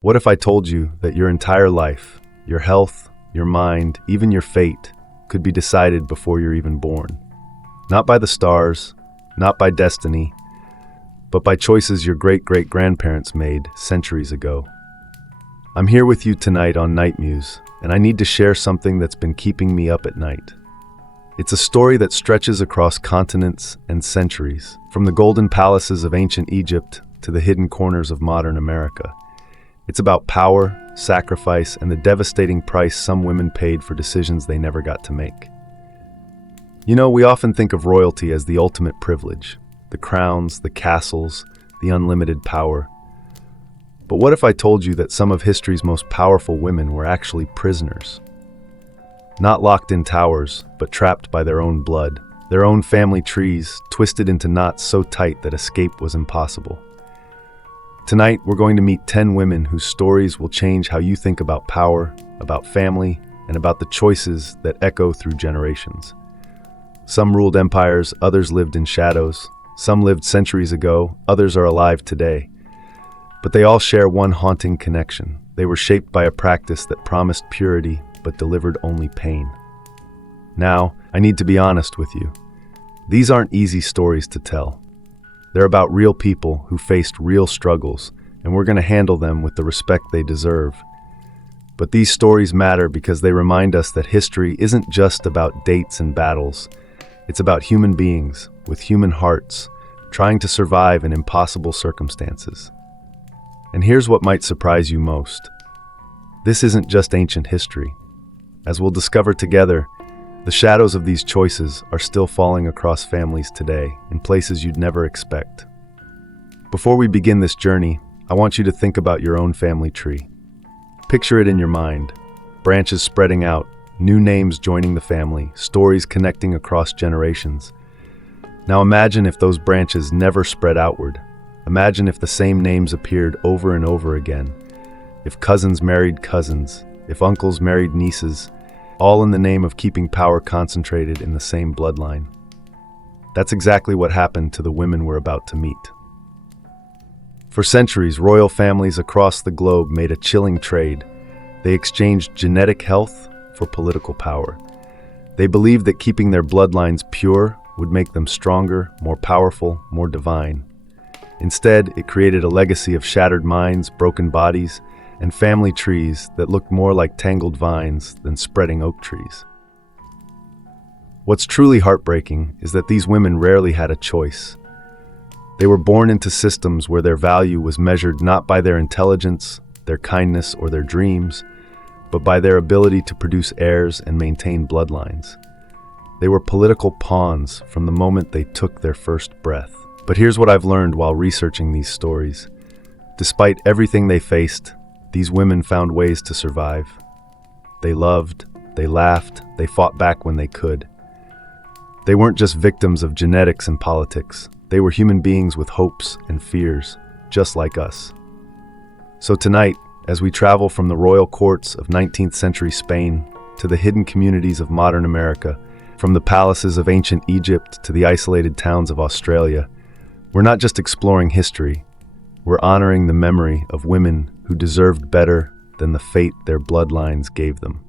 What if I told you that your entire life, your health, your mind, even your fate, could be decided before you're even born? Not by the stars, not by destiny, but by choices your great-great-grandparents made centuries ago. I'm here with you tonight on Night Muse, and I need to share something that's been keeping me up at night. It's a story that stretches across continents and centuries, from the golden palaces of ancient Egypt to the hidden corners of modern America. It's about power, sacrifice, and the devastating price some women paid for decisions they never got to make. You know, we often think of royalty as the ultimate privilege, the crowns, the castles, the unlimited power. But what if I told you that some of history's most powerful women were actually prisoners? Not locked in towers, but trapped by their own blood, their own family trees, twisted into knots so tight that escape was impossible. Tonight, we're going to meet 10 women whose stories will change how you think about power, about family, and about the choices that echo through generations. Some ruled empires, others lived in shadows. Some lived centuries ago, others are alive today. But they all share one haunting connection. They were shaped by a practice that promised purity but delivered only pain. Now, I need to be honest with you. These aren't easy stories to tell. They're about real people who faced real struggles, and we're going to handle them with the respect they deserve. But these stories matter because they remind us that history isn't just about dates and battles. It's about human beings with human hearts trying to survive in impossible circumstances. And here's what might surprise you most. This isn't just ancient history. As we'll discover together, the shadows of these choices are still falling across families today in places you'd never expect. Before we begin this journey, I want you to think about your own family tree. Picture it in your mind, branches spreading out, new names joining the family, stories connecting across generations. Now imagine if those branches never spread outward. Imagine if the same names appeared over and over again. If cousins married cousins, if uncles married nieces, all in the name of keeping power concentrated in the same bloodline. That's exactly what happened to the women we're about to meet. For centuries, royal families across the globe made a chilling trade. They exchanged genetic health for political power. They believed that keeping their bloodlines pure would make them stronger, more powerful, more divine. Instead, it created a legacy of shattered minds, broken bodies, and family trees that looked more like tangled vines than spreading oak trees. What's truly heartbreaking is that these women rarely had a choice. They were born into systems where their value was measured not by their intelligence, their kindness, or their dreams, but by their ability to produce heirs and maintain bloodlines. They were political pawns from the moment they took their first breath. But here's what I've learned while researching these stories. Despite everything they faced, these women found ways to survive. They loved, they laughed, they fought back when they could. They weren't just victims of genetics and politics. They were human beings with hopes and fears, just like us. So tonight, as we travel from the royal courts of 19th century Spain to the hidden communities of modern America, from the palaces of ancient Egypt to the isolated towns of Australia, we're not just exploring history. We're honoring the memory of women who deserved better than the fate their bloodlines gave them.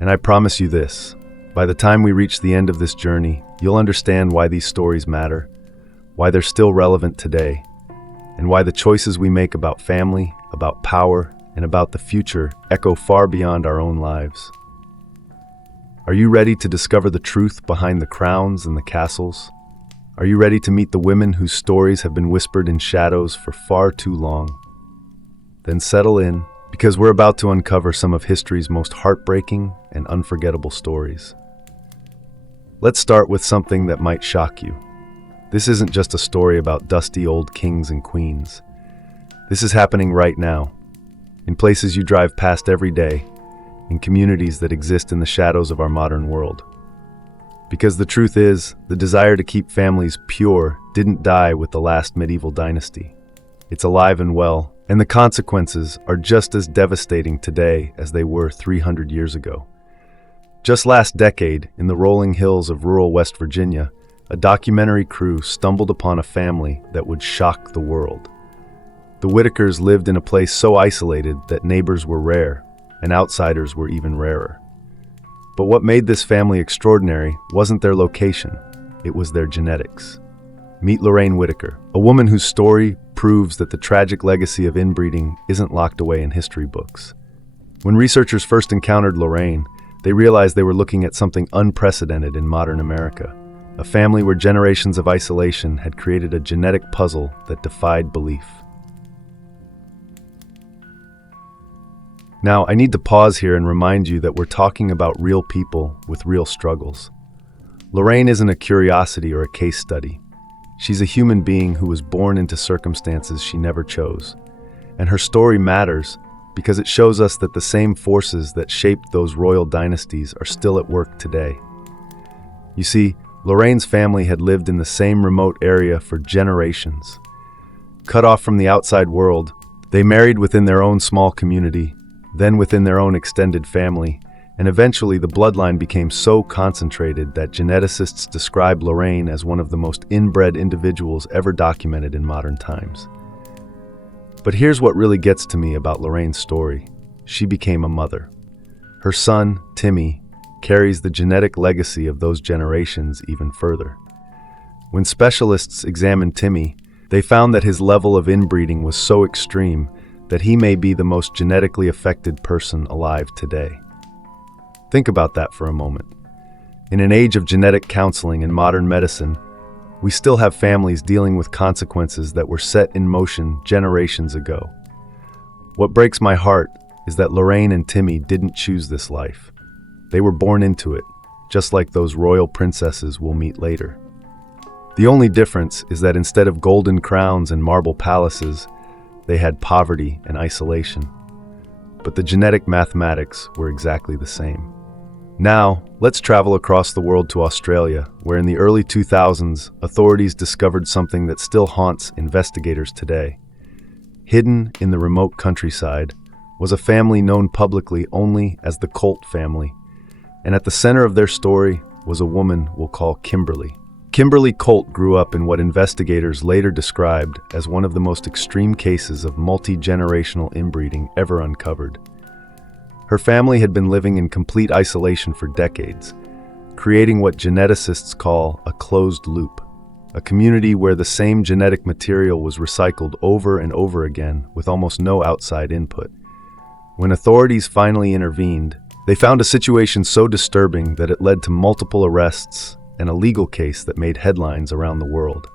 And I promise you this, by the time we reach the end of this journey, you'll understand why these stories matter, why they're still relevant today, and why the choices we make about family, about power, and about the future echo far beyond our own lives. Are you ready to discover the truth behind the crowns and the castles? Are you ready to meet the women whose stories have been whispered in shadows for far too long? Then settle in, because we're about to uncover some of history's most heartbreaking and unforgettable stories. Let's start with something that might shock you. This isn't just a story about dusty old kings and queens. This is happening right now, in places you drive past every day, in communities that exist in the shadows of our modern world. Because the truth is, the desire to keep families pure didn't die with the last medieval dynasty. It's alive and well, and the consequences are just as devastating today as they were 300 years ago. Just last decade, in the rolling hills of rural West Virginia, a documentary crew stumbled upon a family that would shock the world. The Whitakers lived in a place so isolated that neighbors were rare, and outsiders were even rarer. But what made this family extraordinary wasn't their location, it was their genetics. Meet Lorraine Whitaker, a woman whose story proves that the tragic legacy of inbreeding isn't locked away in history books. When researchers first encountered Lorraine, they realized they were looking at something unprecedented in modern America, a family where generations of isolation had created a genetic puzzle that defied belief. Now, I need to pause here and remind you that we're talking about real people with real struggles. Lorraine isn't a curiosity or a case study. She's a human being who was born into circumstances she never chose. And her story matters because it shows us that the same forces that shaped those royal dynasties are still at work today. You see, Lorraine's family had lived in the same remote area for generations. Cut off from the outside world, they married within their own small community, then within their own extended family, and eventually the bloodline became so concentrated that geneticists describe Lorraine as one of the most inbred individuals ever documented in modern times. But here's what really gets to me about Lorraine's story. She became a mother. Her son, Timmy, carries the genetic legacy of those generations even further. When specialists examined Timmy, they found that his level of inbreeding was so extreme that he may be the most genetically affected person alive today. Think about that for a moment. In an age of genetic counseling and modern medicine, we still have families dealing with consequences that were set in motion generations ago. What breaks my heart is that Lorraine and Timmy didn't choose this life. They were born into it, just like those royal princesses we'll meet later. The only difference is that instead of golden crowns and marble palaces, they had poverty and isolation. But the genetic mathematics were exactly the same. Now, let's travel across the world to Australia, where in the early 2000s, authorities discovered something that still haunts investigators today. Hidden in the remote countryside was a family known publicly only as the Colt family, and at the center of their story was a woman we'll call Kimberly. Kimberly Colt grew up in what investigators later described as one of the most extreme cases of multi-generational inbreeding ever uncovered. Her family had been living in complete isolation for decades, creating what geneticists call a closed loop, a community where the same genetic material was recycled over and over again with almost no outside input. When authorities finally intervened, they found a situation so disturbing that it led to multiple arrests and a legal case that made headlines around the world.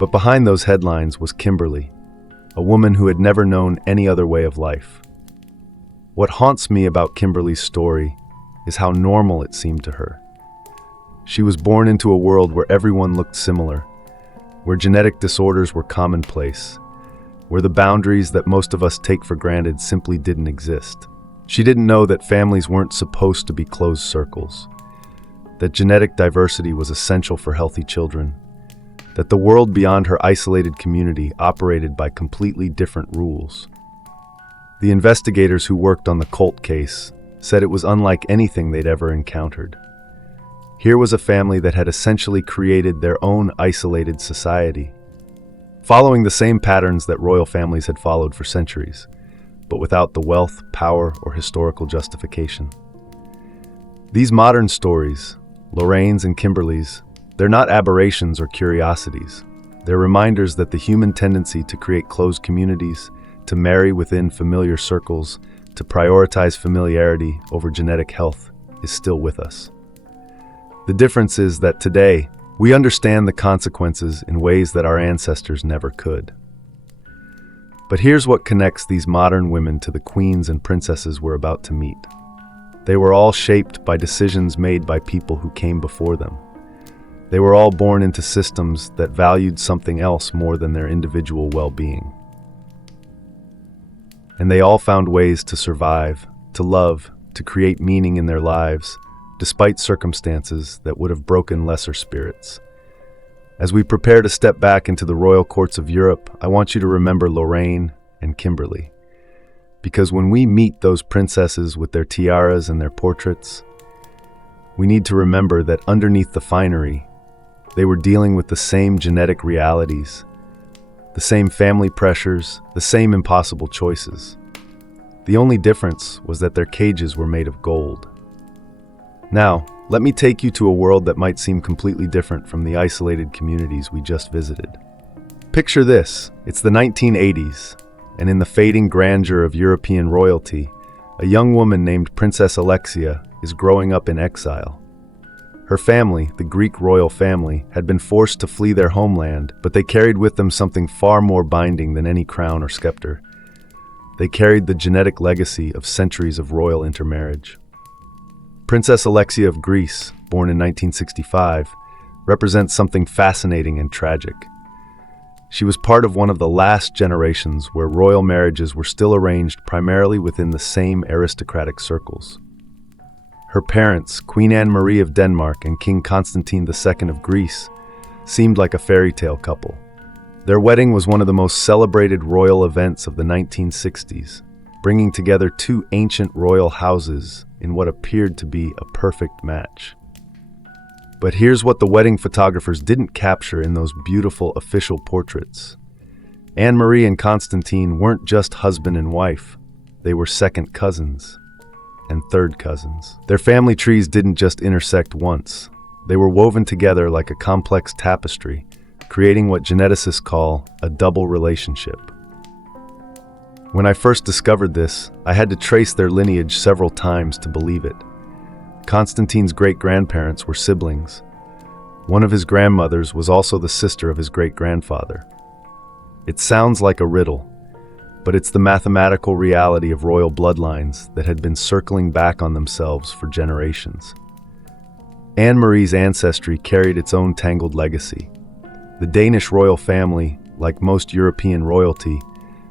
But behind those headlines was Kimberly, a woman who had never known any other way of life. What haunts me about Kimberly's story is how normal it seemed to her. She was born into a world where everyone looked similar, where genetic disorders were commonplace, where the boundaries that most of us take for granted simply didn't exist. She didn't know that families weren't supposed to be closed circles, that genetic diversity was essential for healthy children, that the world beyond her isolated community operated by completely different rules. The investigators who worked on the Colt case said it was unlike anything they'd ever encountered. Here was a family that had essentially created their own isolated society, following the same patterns that royal families had followed for centuries, but without the wealth, power, or historical justification. These modern stories, Lorraine's and Kimberly's, they're not aberrations or curiosities. They're reminders that the human tendency to create closed communities, to marry within familiar circles, to prioritize familiarity over genetic health is still with us. The difference is that today, we understand the consequences in ways that our ancestors never could. But here's what connects these modern women to the queens and princesses we're about to meet. They were all shaped by decisions made by people who came before them. They were all born into systems that valued something else more than their individual well-being. And they all found ways to survive, to love, to create meaning in their lives, despite circumstances that would have broken lesser spirits. As we prepare to step back into the royal courts of Europe, I want you to remember Lorraine and Kimberly. Because when we meet those princesses with their tiaras and their portraits, we need to remember that underneath the finery, they were dealing with the same genetic realities, the same family pressures, the same impossible choices. The only difference was that their cages were made of gold. Now, let me take you to a world that might seem completely different from the isolated communities we just visited. Picture this, it's the 1980s, and in the fading grandeur of European royalty, a young woman named Princess Alexia is growing up in exile. Her family, the Greek royal family, had been forced to flee their homeland, but they carried with them something far more binding than any crown or scepter. They carried the genetic legacy of centuries of royal intermarriage. Princess Alexia of Greece, born in 1965, represents something fascinating and tragic. She was part of one of the last generations where royal marriages were still arranged primarily within the same aristocratic circles. Her parents, Queen Anne-Marie of Denmark and King Constantine II of Greece, seemed like a fairy tale couple. Their wedding was one of the most celebrated royal events of the 1960s, bringing together two ancient royal houses in what appeared to be a perfect match. But here's what the wedding photographers didn't capture in those beautiful official portraits. Anne-Marie and Constantine weren't just husband and wife, they were second cousins and third cousins. Their family trees didn't just intersect once, they were woven together like a complex tapestry, creating what geneticists call a double relationship. When I first discovered this, I had to trace their lineage several times to believe it. Constantine's great-grandparents were siblings. One of his grandmothers was also the sister of his great-grandfather. It sounds like a riddle, but it's the mathematical reality of royal bloodlines that had been circling back on themselves for generations. Anne-Marie's ancestry carried its own tangled legacy. The Danish royal family, like most European royalty,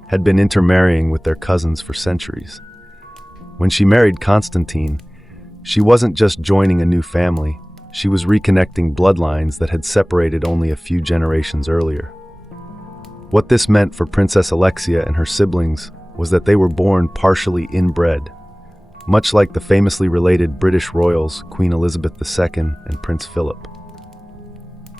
had been intermarrying with their cousins for centuries. When she married Constantine, she wasn't just joining a new family, she was reconnecting bloodlines that had separated only a few generations earlier. What this meant for Princess Alexia and her siblings was that they were born partially inbred, much like the famously related British royals Queen Elizabeth II and Prince Philip.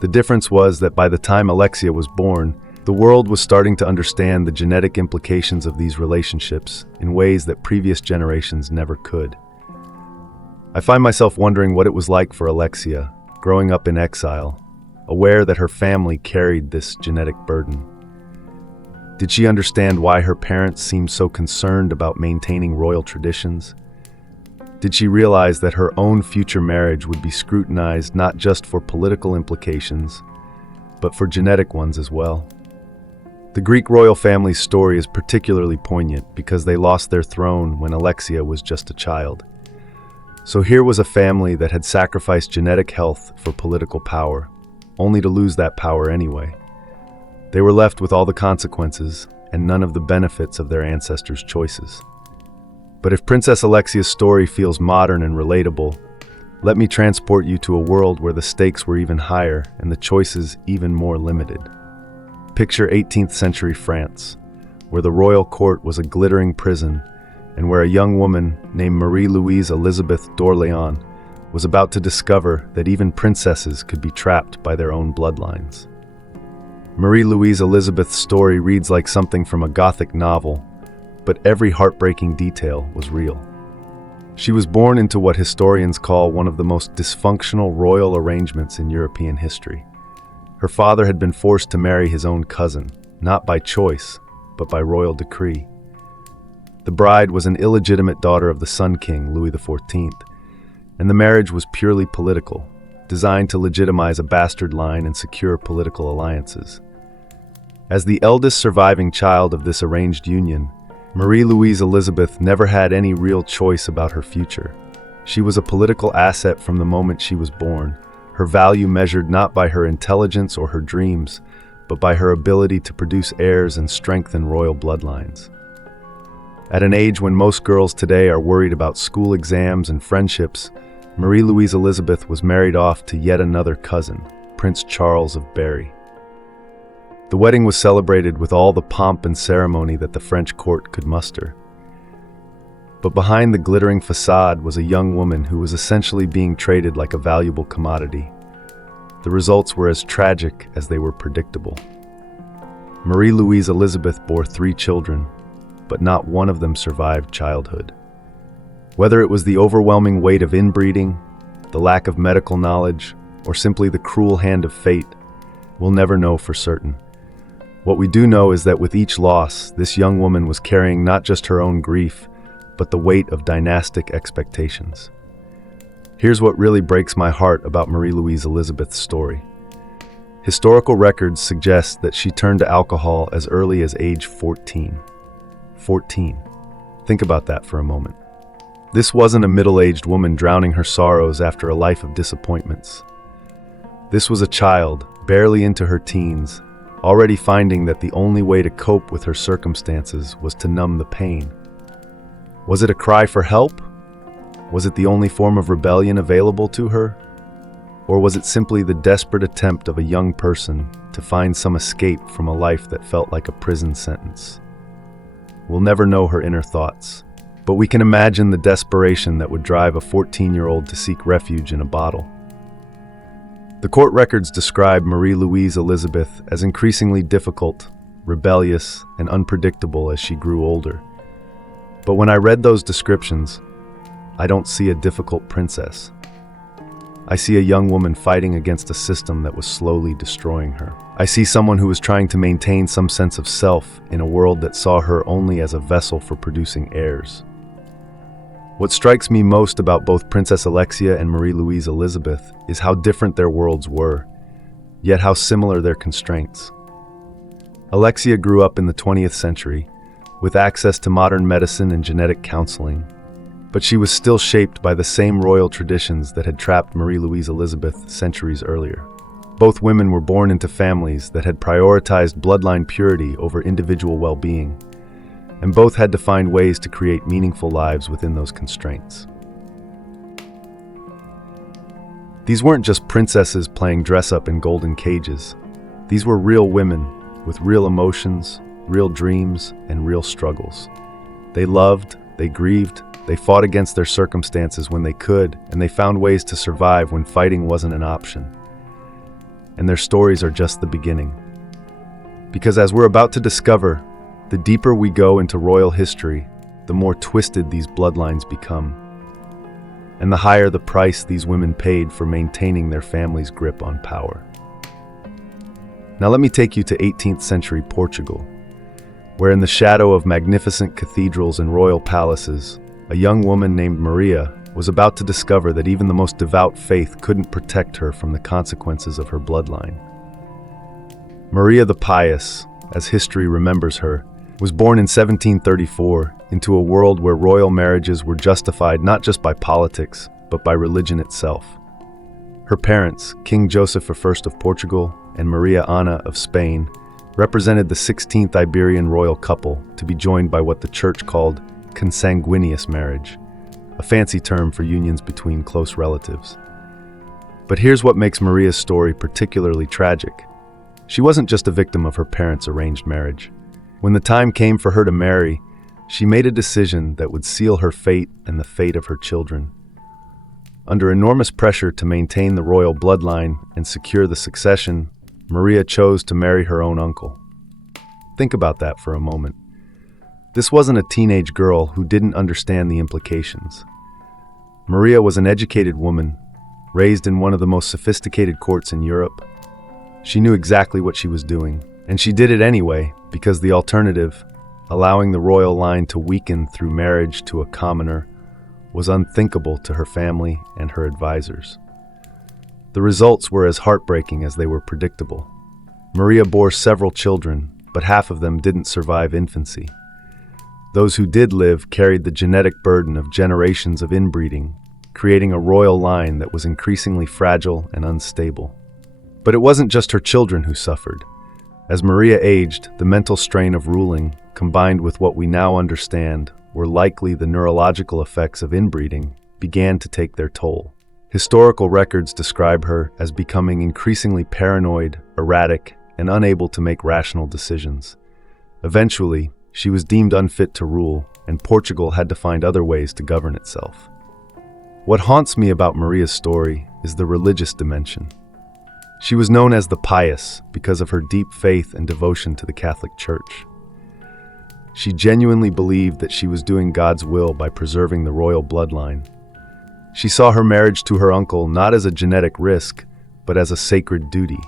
The difference was that by the time Alexia was born, the world was starting to understand the genetic implications of these relationships in ways that previous generations never could. I find myself wondering what it was like for Alexia, growing up in exile, aware that her family carried this genetic burden. Did she understand why her parents seemed so concerned about maintaining royal traditions? Did she realize that her own future marriage would be scrutinized not just for political implications, but for genetic ones as well? The Greek royal family's story is particularly poignant because they lost their throne when Alexia was just a child. So here was a family that had sacrificed genetic health for political power, only to lose that power anyway. They were left with all the consequences and none of the benefits of their ancestors' choices. But if Princess Alexia's story feels modern and relatable, let me transport you to a world where the stakes were even higher and the choices even more limited. Picture 18th century France, where the royal court was a glittering prison and where a young woman named Marie-Louise Elizabeth d'Orléans was about to discover that even princesses could be trapped by their own bloodlines. Marie-Louise Elizabeth's story reads like something from a Gothic novel, but every heartbreaking detail was real. She was born into what historians call one of the most dysfunctional royal arrangements in European history. Her father had been forced to marry his own cousin, not by choice, but by royal decree. The bride was an illegitimate daughter of the Sun King, Louis XIV, and the marriage was purely political, designed to legitimize a bastard line and secure political alliances. As the eldest surviving child of this arranged union, Marie-Louise Elizabeth never had any real choice about her future. She was a political asset from the moment she was born, her value measured not by her intelligence or her dreams, but by her ability to produce heirs and strengthen royal bloodlines. At an age when most girls today are worried about school exams and friendships, Marie-Louise Elizabeth was married off to yet another cousin, Prince Charles of Berry. The wedding was celebrated with all the pomp and ceremony that the French court could muster. But behind the glittering facade was a young woman who was essentially being traded like a valuable commodity. The results were as tragic as they were predictable. Marie-Louise Elizabeth bore 3 children, but not one of them survived childhood. Whether it was the overwhelming weight of inbreeding, the lack of medical knowledge, or simply the cruel hand of fate, we'll never know for certain. What we do know is that with each loss, this young woman was carrying not just her own grief, but the weight of dynastic expectations. Here's what really breaks my heart about Marie-Louise Elizabeth's story. Historical records suggest that she turned to alcohol as early as age 14. 14. Think about that for a moment. This wasn't a middle-aged woman drowning her sorrows after a life of disappointments. This was a child, barely into her teens, already finding that the only way to cope with her circumstances was to numb the pain. Was it a cry for help? Was it the only form of rebellion available to her? Or was it simply the desperate attempt of a young person to find some escape from a life that felt like a prison sentence? We'll never know her inner thoughts, but we can imagine the desperation that would drive a 14-year-old to seek refuge in a bottle. The court records describe Marie-Louise Elizabeth as increasingly difficult, rebellious, and unpredictable as she grew older. But when I read those descriptions, I don't see a difficult princess. I see a young woman fighting against a system that was slowly destroying her. I see someone who was trying to maintain some sense of self in a world that saw her only as a vessel for producing heirs. What strikes me most about both Princess Alexia and Marie-Louise Elizabeth is how different their worlds were, yet how similar their constraints. Alexia grew up in the 20th century, with access to modern medicine and genetic counseling, but she was still shaped by the same royal traditions that had trapped Marie-Louise Elizabeth centuries earlier. Both women were born into families that had prioritized bloodline purity over individual well-being, and both had to find ways to create meaningful lives within those constraints. These weren't just princesses playing dress-up in golden cages. These were real women with real emotions, real dreams, and real struggles. They loved, they grieved, they fought against their circumstances when they could, and they found ways to survive when fighting wasn't an option. And their stories are just the beginning. Because as we're about to discover, the deeper we go into royal history, the more twisted these bloodlines become, and the higher the price these women paid for maintaining their family's grip on power. Now let me take you to 18th century Portugal, where in the shadow of magnificent cathedrals and royal palaces, a young woman named Maria was about to discover that even the most devout faith couldn't protect her from the consequences of her bloodline. Maria the Pious, as history remembers her, was born in 1734 into a world where royal marriages were justified not just by politics, but by religion itself. Her parents, King Joseph I of Portugal and Maria Ana of Spain, represented the 16th Iberian royal couple to be joined by what the church called consanguineous marriage, a fancy term for unions between close relatives. But here's what makes Maria's story particularly tragic. She wasn't just a victim of her parents' arranged marriage. When the time came for her to marry, she made a decision that would seal her fate and the fate of her children. Under enormous pressure to maintain the royal bloodline and secure the succession, Maria chose to marry her own uncle. Think about that for a moment. This wasn't a teenage girl who didn't understand the implications. Maria was an educated woman, raised in one of the most sophisticated courts in Europe. She knew exactly what she was doing, and she did it anyway because the alternative, allowing the royal line to weaken through marriage to a commoner, was unthinkable to her family and her advisors. The results were as heartbreaking as they were predictable. Maria bore several children, but half of them didn't survive infancy. Those who did live carried the genetic burden of generations of inbreeding, creating a royal line that was increasingly fragile and unstable. But it wasn't just her children who suffered. As Maria aged, the mental strain of ruling, combined with what we now understand were likely the neurological effects of inbreeding, began to take their toll. Historical records describe her as becoming increasingly paranoid, erratic, and unable to make rational decisions. Eventually, she was deemed unfit to rule, and Portugal had to find other ways to govern itself. What haunts me about Maria's story is the religious dimension. She was known as the Pious because of her deep faith and devotion to the Catholic Church. She genuinely believed that she was doing God's will by preserving the royal bloodline. She saw her marriage to her uncle not as a genetic risk, but as a sacred duty.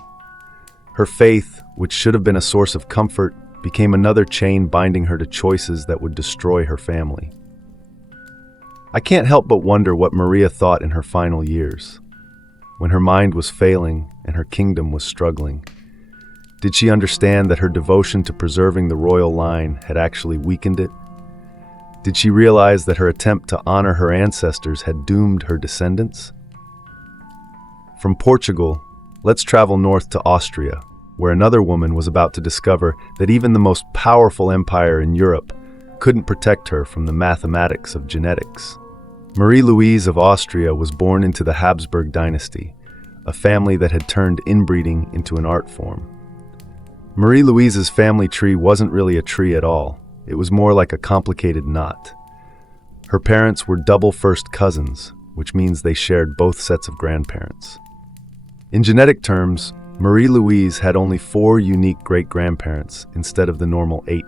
Her faith, which should have been a source of comfort, became another chain binding her to choices that would destroy her family. I can't help but wonder what Maria thought in her final years, when her mind was failing and her kingdom was struggling. Did she understand that her devotion to preserving the royal line had actually weakened it? Did she realize that her attempt to honor her ancestors had doomed her descendants? From Portugal, let's travel north to Austria, where another woman was about to discover that even the most powerful empire in Europe couldn't protect her from the mathematics of genetics. Marie-Louise of Austria was born into the Habsburg dynasty, a family that had turned inbreeding into an art form. Marie-Louise's family tree wasn't really a tree at all. It was more like a complicated knot. Her parents were double first cousins, which means they shared both sets of grandparents. In genetic terms, Marie-Louise had only 4 unique great-grandparents instead of the normal 8.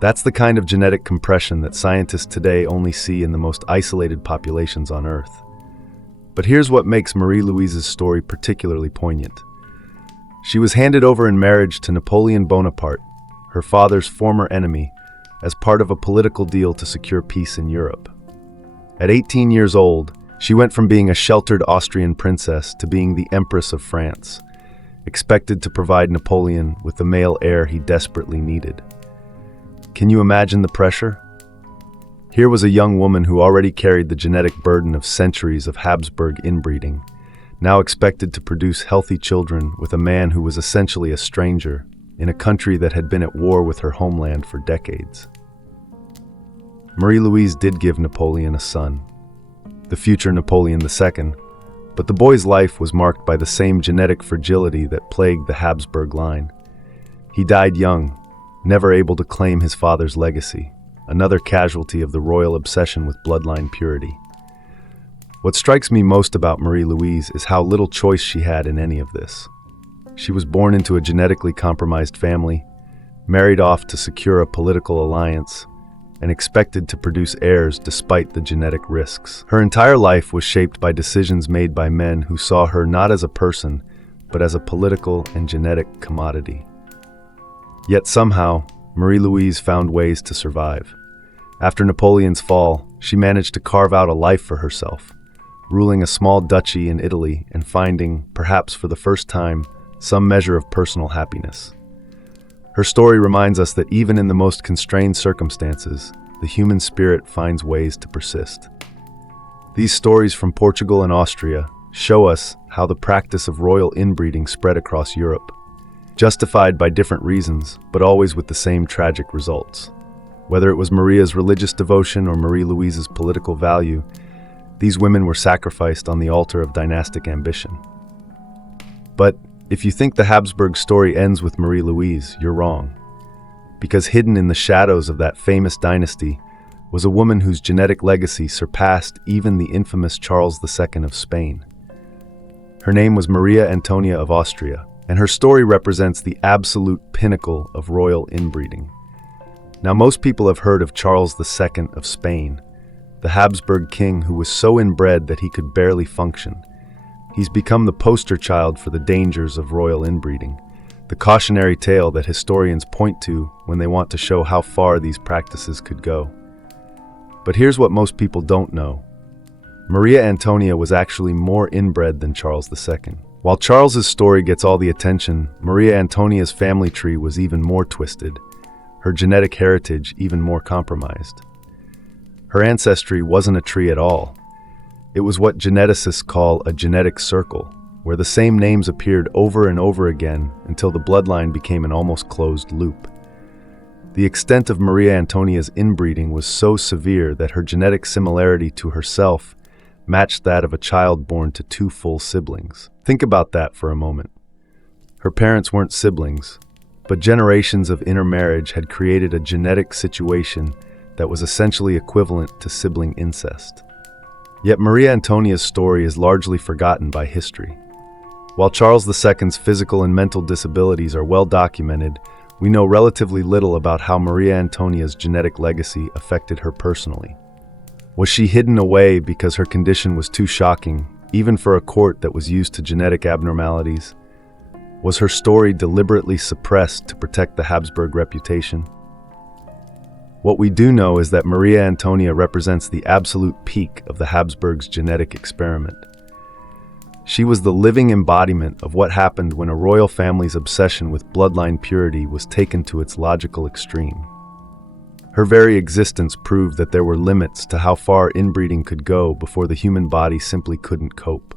That's the kind of genetic compression that scientists today only see in the most isolated populations on Earth. But here's what makes Marie-Louise's story particularly poignant. She was handed over in marriage to Napoleon Bonaparte, her father's former enemy, as part of a political deal to secure peace in Europe. At 18 years old, she went from being a sheltered Austrian princess to being the Empress of France, expected to provide Napoleon with the male heir he desperately needed. Can you imagine the pressure? Here was a young woman who already carried the genetic burden of centuries of Habsburg inbreeding, now expected to produce healthy children with a man who was essentially a stranger in a country that had been at war with her homeland for decades. Marie-Louise did give Napoleon a son, the future Napoleon II, but the boy's life was marked by the same genetic fragility that plagued the Habsburg line. He died young, never able to claim his father's legacy, another casualty of the royal obsession with bloodline purity. What strikes me most about Marie-Louise is how little choice she had in any of this. She was born into a genetically compromised family, married off to secure a political alliance, and expected to produce heirs despite the genetic risks. Her entire life was shaped by decisions made by men who saw her not as a person, but as a political and genetic commodity. Yet somehow, Marie-Louise found ways to survive. After Napoleon's fall, she managed to carve out a life for herself, ruling a small duchy in Italy and finding, perhaps for the first time, some measure of personal happiness. Her story reminds us that even in the most constrained circumstances, the human spirit finds ways to persist. These stories from Portugal and Austria show us how the practice of royal inbreeding spread across Europe, justified by different reasons, but always with the same tragic results. Whether it was Maria's religious devotion or Marie-Louise's political value, these women were sacrificed on the altar of dynastic ambition. But if you think the Habsburg story ends with Marie-Louise, you're wrong. Because hidden in the shadows of that famous dynasty was a woman whose genetic legacy surpassed even the infamous Charles II of Spain. Her name was Maria Antonia of Austria, and her story represents the absolute pinnacle of royal inbreeding. Now, most people have heard of Charles II of Spain, the Habsburg king who was so inbred that he could barely function. He's become the poster child for the dangers of royal inbreeding, the cautionary tale that historians point to when they want to show how far these practices could go. But here's what most people don't know. Maria Antonia was actually more inbred than Charles II. While Charles's story gets all the attention, Maria Antonia's family tree was even more twisted, her genetic heritage even more compromised. Her ancestry wasn't a tree at all. It was what geneticists call a genetic circle, where the same names appeared over and over again until the bloodline became an almost closed loop. The extent of Maria Antonia's inbreeding was so severe that her genetic similarity to herself matched that of a child born to 2 full siblings. Think about that for a moment. Her parents weren't siblings, but generations of intermarriage had created a genetic situation that was essentially equivalent to sibling incest. Yet Maria Antonia's story is largely forgotten by history. While Charles II's physical and mental disabilities are well documented, we know relatively little about how Maria Antonia's genetic legacy affected her personally. Was she hidden away because her condition was too shocking, even for a court that was used to genetic abnormalities? Was her story deliberately suppressed to protect the Habsburg reputation? What we do know is that Maria Antonia represents the absolute peak of the Habsburgs' genetic experiment. She was the living embodiment of what happened when a royal family's obsession with bloodline purity was taken to its logical extreme. Her very existence proved that there were limits to how far inbreeding could go before the human body simply couldn't cope.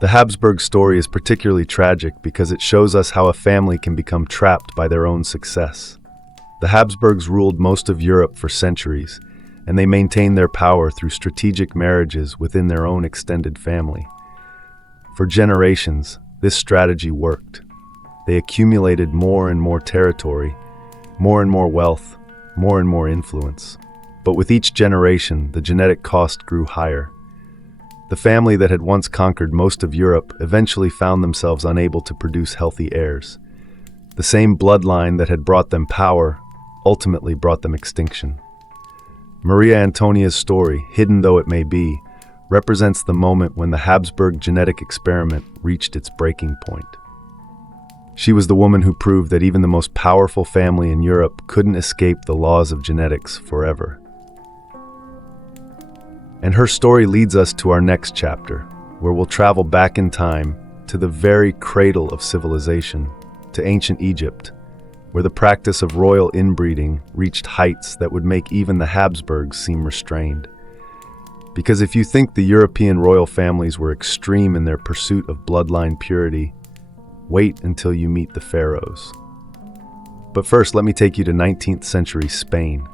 The Habsburg story is particularly tragic because it shows us how a family can become trapped by their own success. The Habsburgs ruled most of Europe for centuries, and they maintained their power through strategic marriages within their own extended family. For generations, this strategy worked. They accumulated more and more territory, more and more wealth, more and more influence. But with each generation, the genetic cost grew higher. The family that had once conquered most of Europe eventually found themselves unable to produce healthy heirs. The same bloodline that had brought them power ultimately brought them extinction. Maria Antonia's story, hidden though it may be, represents the moment when the Habsburg genetic experiment reached its breaking point. She was the woman who proved that even the most powerful family in Europe couldn't escape the laws of genetics forever. And her story leads us to our next chapter, where we'll travel back in time to the very cradle of civilization, to ancient Egypt, where the practice of royal inbreeding reached heights that would make even the Habsburgs seem restrained. Because if you think the European royal families were extreme in their pursuit of bloodline purity, wait until you meet the pharaohs. But first, let me take you to 19th century Spain,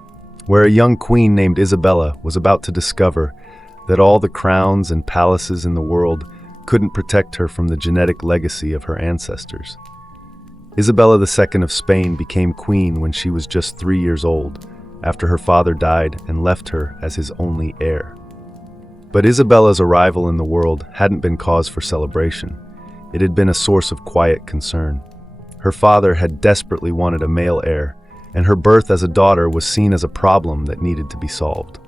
where a young queen named Isabella was about to discover that all the crowns and palaces in the world couldn't protect her from the genetic legacy of her ancestors. Isabella II of Spain became queen when she was just 3 years old, after her father died and left her as his only heir. But Isabella's arrival in the world hadn't been cause for celebration. It had been a source of quiet concern. Her father had desperately wanted a male heir, and her birth as a daughter was seen as a problem that needed to be solved.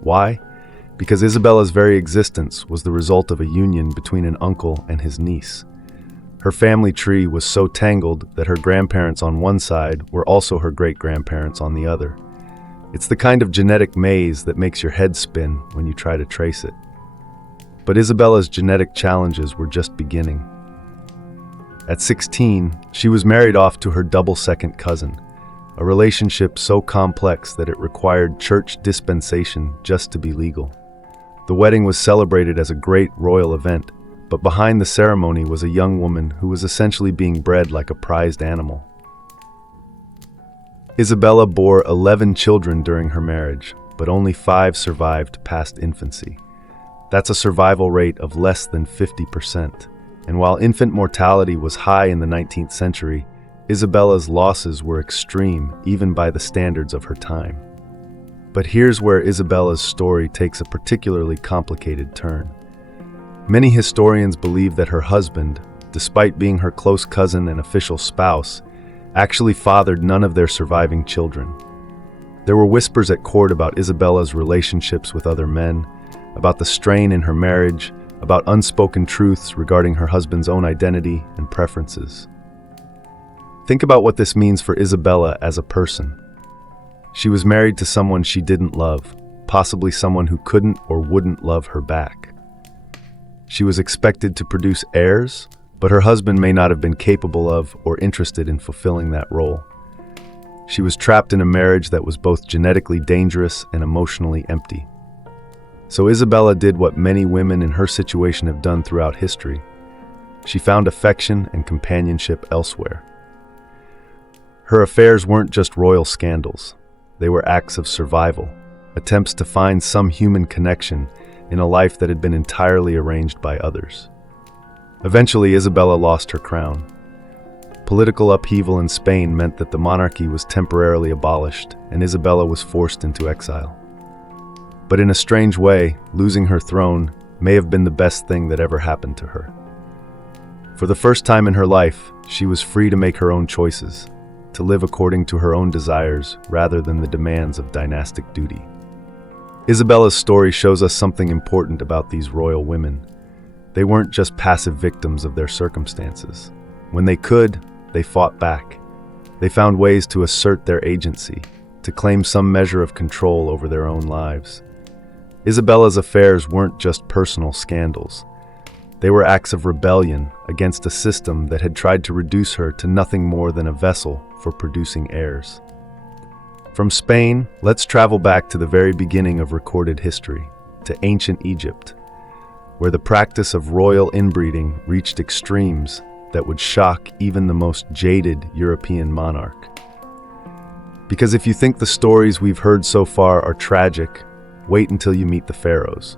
Why? Because Isabella's very existence was the result of a union between an uncle and his niece. Her family tree was so tangled that her grandparents on one side were also her great-grandparents on the other. It's the kind of genetic maze that makes your head spin when you try to trace it. But Isabella's genetic challenges were just beginning. At 16, she was married off to her double second cousin, a relationship so complex that it required church dispensation just to be legal. The wedding was celebrated as a great royal event, but behind the ceremony was a young woman who was essentially being bred like a prized animal. Isabella bore 11 children during her marriage, but only 5 survived past infancy. That's a survival rate of less than 50%. And while infant mortality was high in the 19th century, Isabella's losses were extreme even by the standards of her time. But here's where Isabella's story takes a particularly complicated turn. Many historians believe that her husband, despite being her close cousin and official spouse, actually fathered none of their surviving children. There were whispers at court about Isabella's relationships with other men, about the strain in her marriage, about unspoken truths regarding her husband's own identity and preferences. Think about what this means for Isabella as a person. She was married to someone she didn't love, possibly someone who couldn't or wouldn't love her back. She was expected to produce heirs, but her husband may not have been capable of or interested in fulfilling that role. She was trapped in a marriage that was both genetically dangerous and emotionally empty. So Isabella did what many women in her situation have done throughout history. She found affection and companionship elsewhere. Her affairs weren't just royal scandals. They were acts of survival, attempts to find some human connection in a life that had been entirely arranged by others. Eventually, Isabella lost her crown. Political upheaval in Spain meant that the monarchy was temporarily abolished, and Isabella was forced into exile. But in a strange way, losing her throne may have been the best thing that ever happened to her. For the first time in her life, she was free to make her own choices, to live according to her own desires rather than the demands of dynastic duty. Isabella's story shows us something important about these royal women. They weren't just passive victims of their circumstances. When they could, they fought back. They found ways to assert their agency, to claim some measure of control over their own lives. Isabella's affairs weren't just personal scandals. They were acts of rebellion against a system that had tried to reduce her to nothing more than a vessel for producing heirs. From Spain, let's travel back to the very beginning of recorded history, to ancient Egypt, where the practice of royal inbreeding reached extremes that would shock even the most jaded European monarch. Because if you think the stories we've heard so far are tragic, wait until you meet the pharaohs.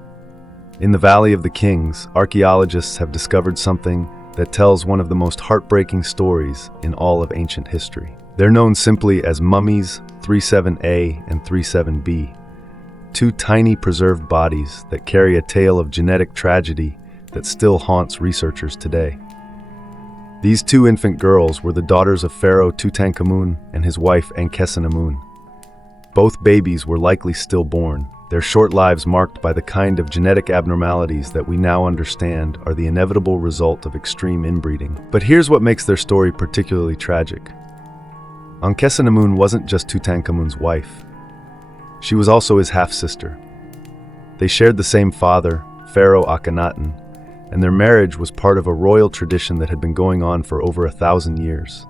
In the Valley of the Kings, archaeologists have discovered something that tells one of the most heartbreaking stories in all of ancient history. They're known simply as mummies 37A and 37B, two tiny preserved bodies that carry a tale of genetic tragedy that still haunts researchers today. These two infant girls were the daughters of Pharaoh Tutankhamun and his wife Ankhesenamun. Both babies were likely stillborn, their short lives marked by the kind of genetic abnormalities that we now understand are the inevitable result of extreme inbreeding. But here's what makes their story particularly tragic. Ankhesenamun wasn't just Tutankhamun's wife. She was also his half-sister. They shared the same father, Pharaoh Akhenaten, and their marriage was part of a royal tradition that had been going on for over 1,000 years.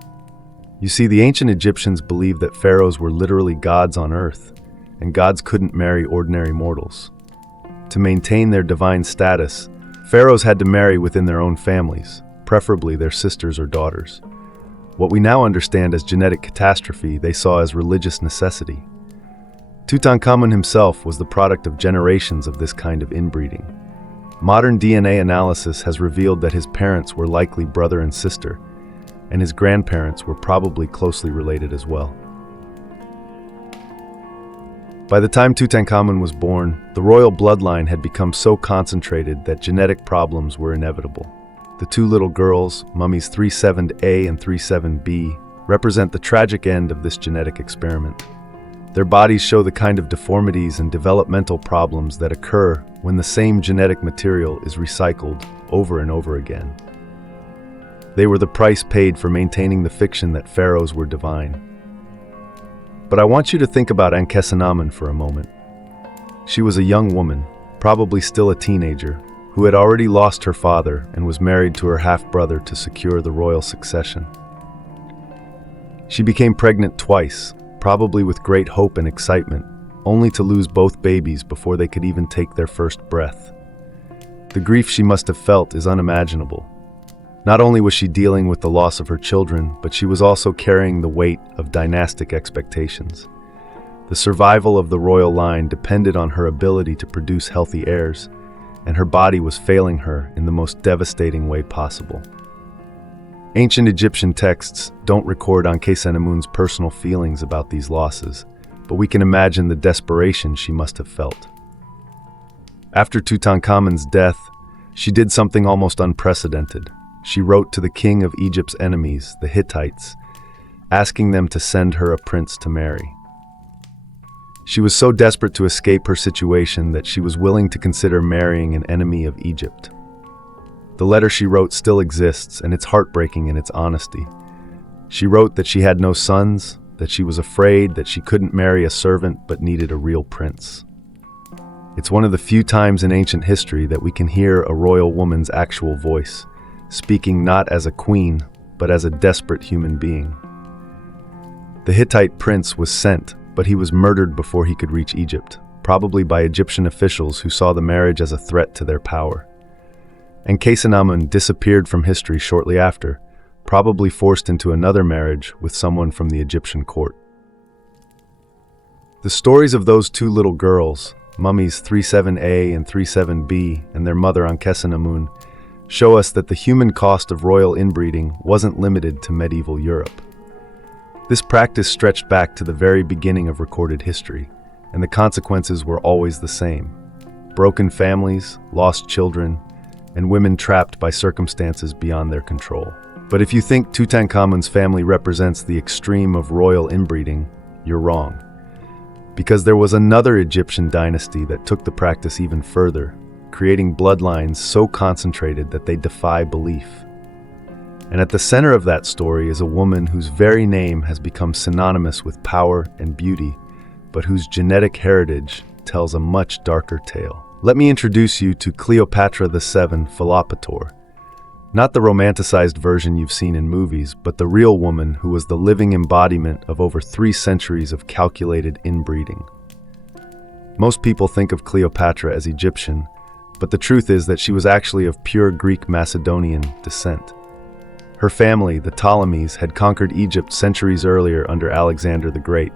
You see, the ancient Egyptians believed that pharaohs were literally gods on earth, and gods couldn't marry ordinary mortals. To maintain their divine status, pharaohs had to marry within their own families, preferably their sisters or daughters. What we now understand as genetic catastrophe, they saw as religious necessity. Tutankhamun himself was the product of generations of this kind of inbreeding. Modern DNA analysis has revealed that his parents were likely brother and sister, and his grandparents were probably closely related as well. By the time Tutankhamun was born, the royal bloodline had become so concentrated that genetic problems were inevitable. The two little girls, mummies 37A and 37B, represent the tragic end of this genetic experiment. Their bodies show the kind of deformities and developmental problems that occur when the same genetic material is recycled over and over again. They were the price paid for maintaining the fiction that pharaohs were divine. But I want you to think about Ankhesenamun for a moment. She was a young woman, probably still a teenager, who had already lost her father and was married to her half-brother to secure the royal succession. She became pregnant twice, probably with great hope and excitement, only to lose both babies before they could even take their first breath. The grief she must have felt is unimaginable. Not only was she dealing with the loss of her children, but she was also carrying the weight of dynastic expectations. The survival of the royal line depended on her ability to produce healthy heirs, and her body was failing her in the most devastating way possible. Ancient Egyptian texts don't record Ankhesenamun's personal feelings about these losses, but we can imagine the desperation she must have felt. After Tutankhamun's death, she did something almost unprecedented. She wrote to the king of Egypt's enemies, the Hittites, asking them to send her a prince to marry. She was so desperate to escape her situation that she was willing to consider marrying an enemy of Egypt. The letter she wrote still exists, and it's heartbreaking in its honesty. She wrote that she had no sons, that she was afraid that she couldn't marry a servant but needed a real prince. It's one of the few times in ancient history that we can hear a royal woman's actual voice, speaking not as a queen, but as a desperate human being. The Hittite prince was sent, but he was murdered before he could reach Egypt, probably by Egyptian officials who saw the marriage as a threat to their power. Ankhesenamun disappeared from history shortly after, probably forced into another marriage with someone from the Egyptian court. The stories of those two little girls, mummies 37A and 37B, and their mother Ankhesenamun, show us that the human cost of royal inbreeding wasn't limited to medieval Europe. This practice stretched back to the very beginning of recorded history, and the consequences were always the same: broken families, lost children, and women trapped by circumstances beyond their control. But if you think Tutankhamun's family represents the extreme of royal inbreeding, you're wrong. Because there was another Egyptian dynasty that took the practice even further, creating bloodlines so concentrated that they defy belief. And at the center of that story is a woman whose very name has become synonymous with power and beauty, but whose genetic heritage tells a much darker tale. Let me introduce you to Cleopatra VII Philopator. Not the romanticized version you've seen in movies, but the real woman who was the living embodiment of over 3 centuries of calculated inbreeding. Most people think of Cleopatra as Egyptian, but the truth is that she was actually of pure Greek Macedonian descent. Her family, the Ptolemies, had conquered Egypt centuries earlier under Alexander the Great,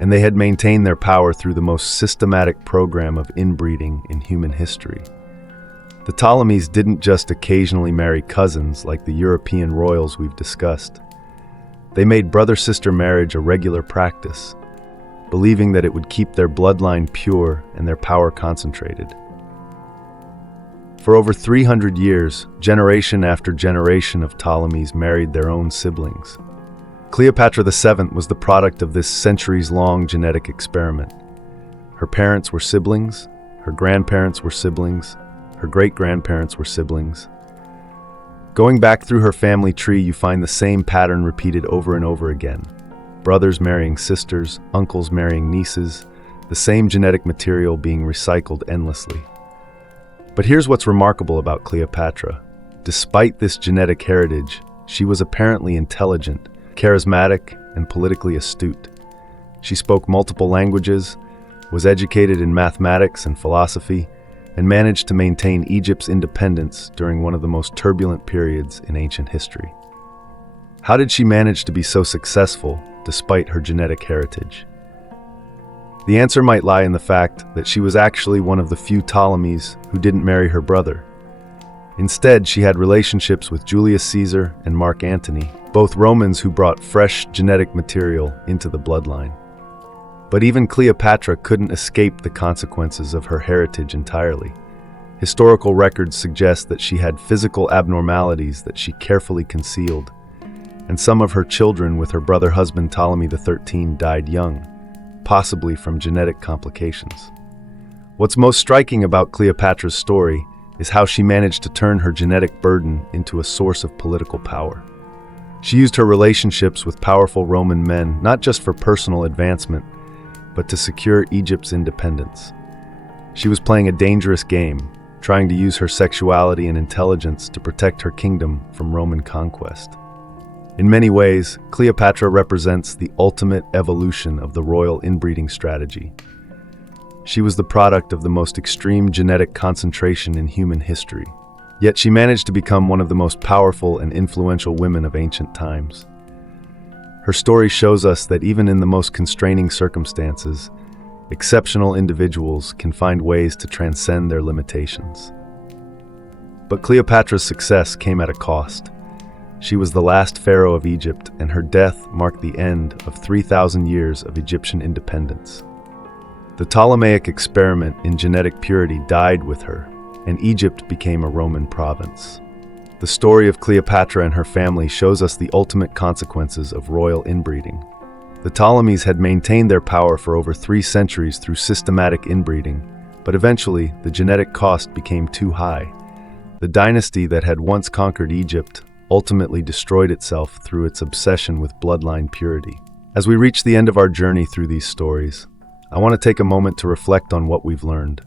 and they had maintained their power through the most systematic program of inbreeding in human history. The Ptolemies didn't just occasionally marry cousins like the European royals we've discussed. They made brother-sister marriage a regular practice, believing that it would keep their bloodline pure and their power concentrated. For over 300 years, generation after generation of Ptolemies married their own siblings. Cleopatra VII was the product of this centuries-long genetic experiment. Her parents were siblings, her grandparents were siblings, her great-grandparents were siblings. Going back through her family tree, you find the same pattern repeated over and over again. Brothers marrying sisters, uncles marrying nieces, the same genetic material being recycled endlessly. But here's what's remarkable about Cleopatra. Despite this genetic heritage, she was apparently intelligent, charismatic, and politically astute. She spoke multiple languages, was educated in mathematics and philosophy, and managed to maintain Egypt's independence during one of the most turbulent periods in ancient history. How did she manage to be so successful despite her genetic heritage? The answer might lie in the fact that she was actually one of the few Ptolemies who didn't marry her brother. Instead, she had relationships with Julius Caesar and Mark Antony, both Romans who brought fresh genetic material into the bloodline. But even Cleopatra couldn't escape the consequences of her heritage entirely. Historical records suggest that she had physical abnormalities that she carefully concealed, and some of her children with her brother husband Ptolemy XIII died young, possibly from genetic complications. What's most striking about Cleopatra's story is how she managed to turn her genetic burden into a source of political power. She used her relationships with powerful Roman men not just for personal advancement, but to secure Egypt's independence. She was playing a dangerous game, trying to use her sexuality and intelligence to protect her kingdom from Roman conquest. In many ways, Cleopatra represents the ultimate evolution of the royal inbreeding strategy. She was the product of the most extreme genetic concentration in human history, yet she managed to become one of the most powerful and influential women of ancient times. Her story shows us that even in the most constraining circumstances, exceptional individuals can find ways to transcend their limitations. But Cleopatra's success came at a cost. She was the last pharaoh of Egypt, and her death marked the end of 3,000 years of Egyptian independence. The Ptolemaic experiment in genetic purity died with her, and Egypt became a Roman province. The story of Cleopatra and her family shows us the ultimate consequences of royal inbreeding. The Ptolemies had maintained their power for over 3 centuries through systematic inbreeding, but eventually the genetic cost became too high. The dynasty that had once conquered Egypt ultimately destroyed itself through its obsession with bloodline purity. As we reach the end of our journey through these stories, I want to take a moment to reflect on what we've learned.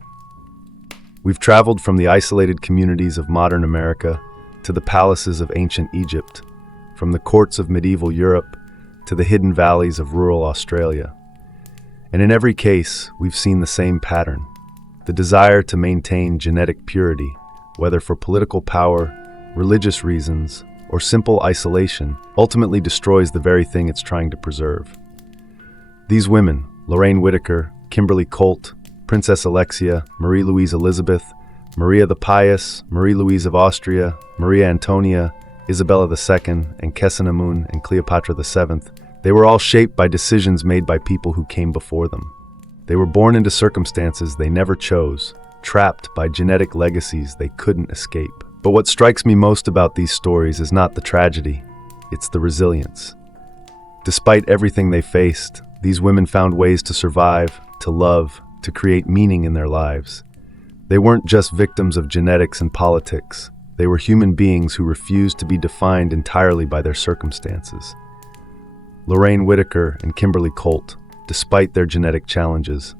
We've traveled from the isolated communities of modern America to the palaces of ancient Egypt, from the courts of medieval Europe to the hidden valleys of rural Australia. And in every case, we've seen the same pattern. The desire to maintain genetic purity, whether for political power, religious reasons, or simple isolation, ultimately destroys the very thing it's trying to preserve. These women, Lorraine Whitaker, Kimberly Colt, Princess Alexia, Marie-Louise Elizabeth, Maria the Pious, Marie-Louise of Austria, Maria Antonia, Isabella II, and Kessenamun and Cleopatra VII, they were all shaped by decisions made by people who came before them. They were born into circumstances they never chose, trapped by genetic legacies they couldn't escape. But what strikes me most about these stories is not the tragedy, it's the resilience. Despite everything they faced, these women found ways to survive, to love, to create meaning in their lives. They weren't just victims of genetics and politics. They were human beings who refused to be defined entirely by their circumstances. Lorraine Whitaker and Kimberly Colt, despite their genetic challenges,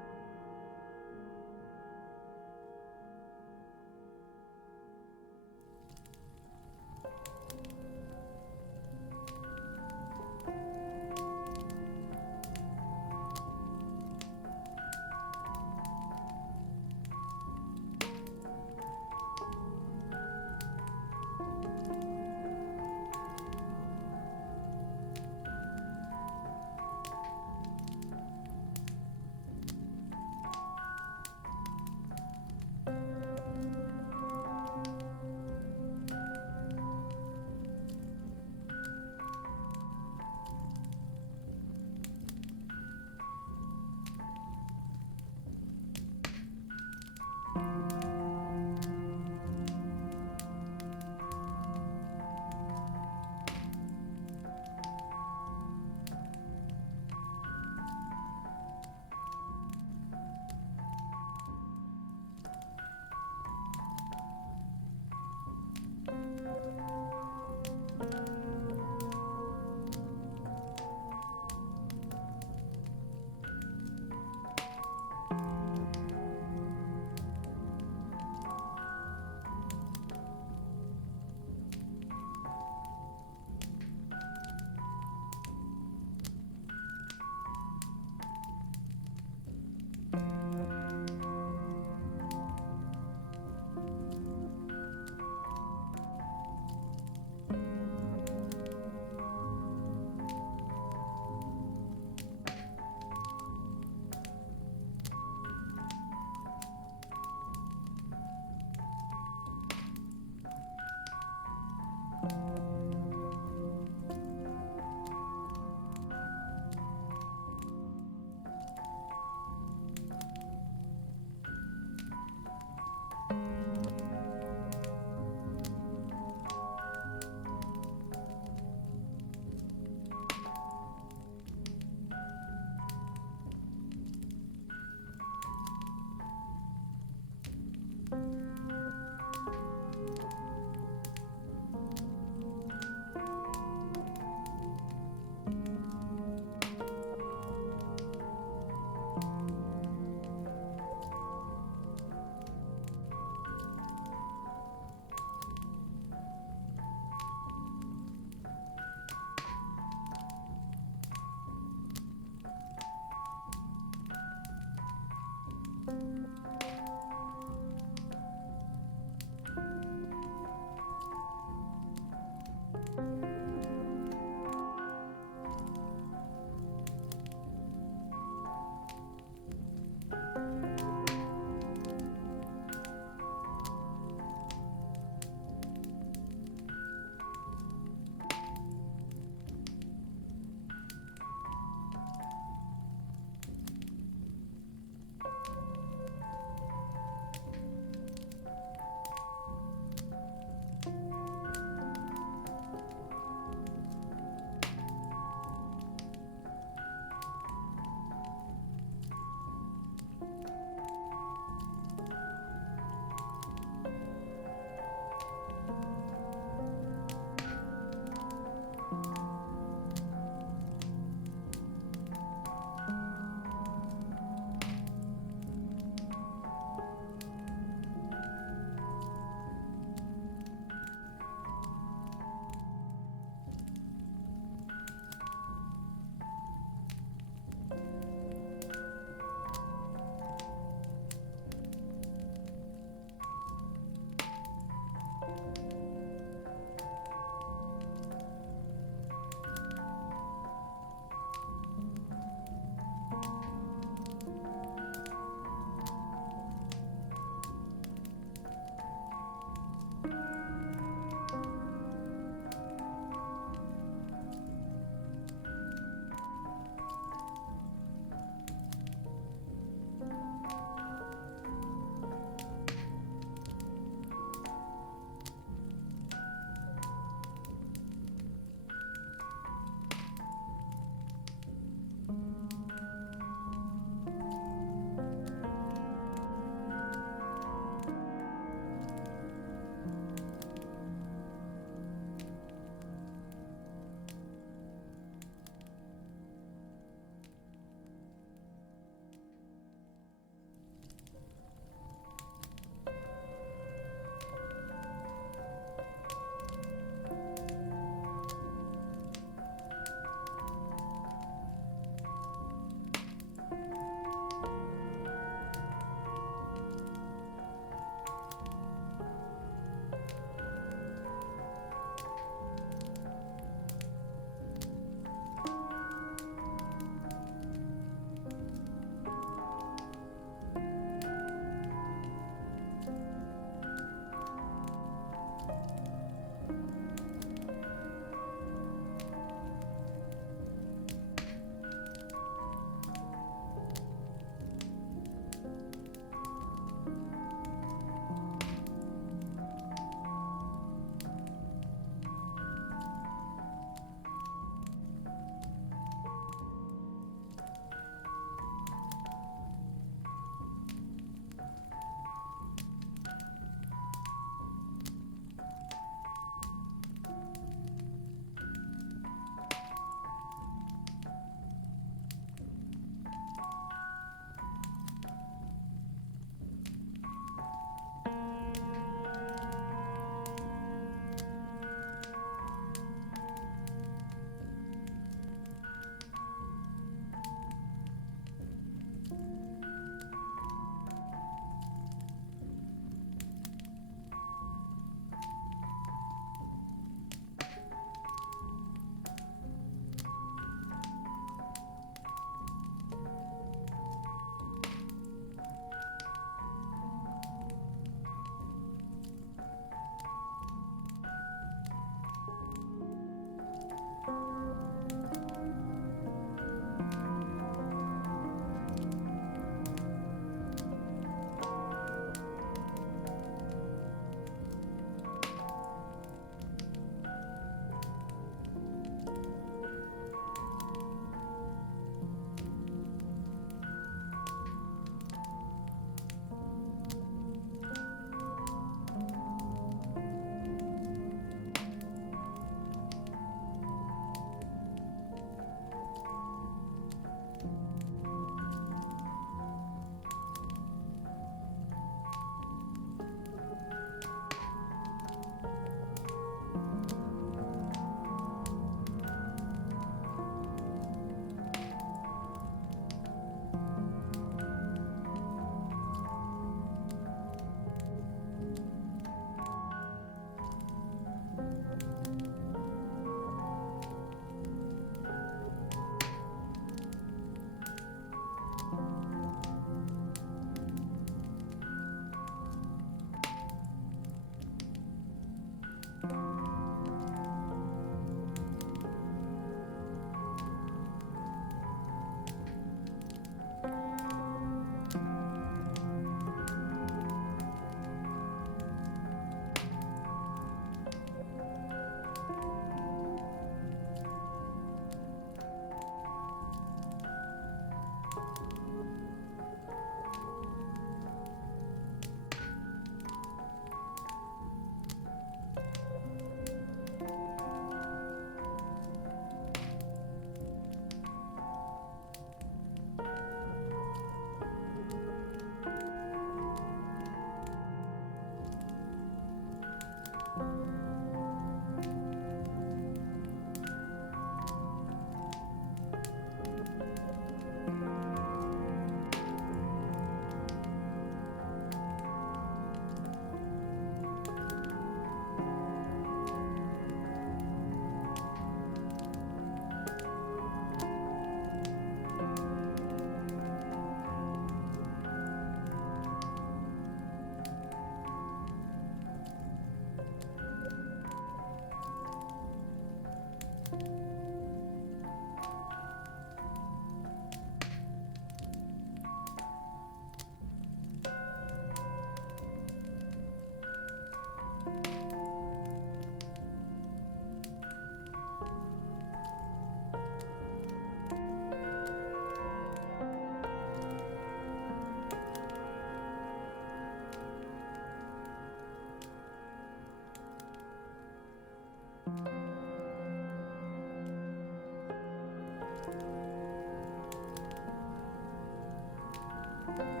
you.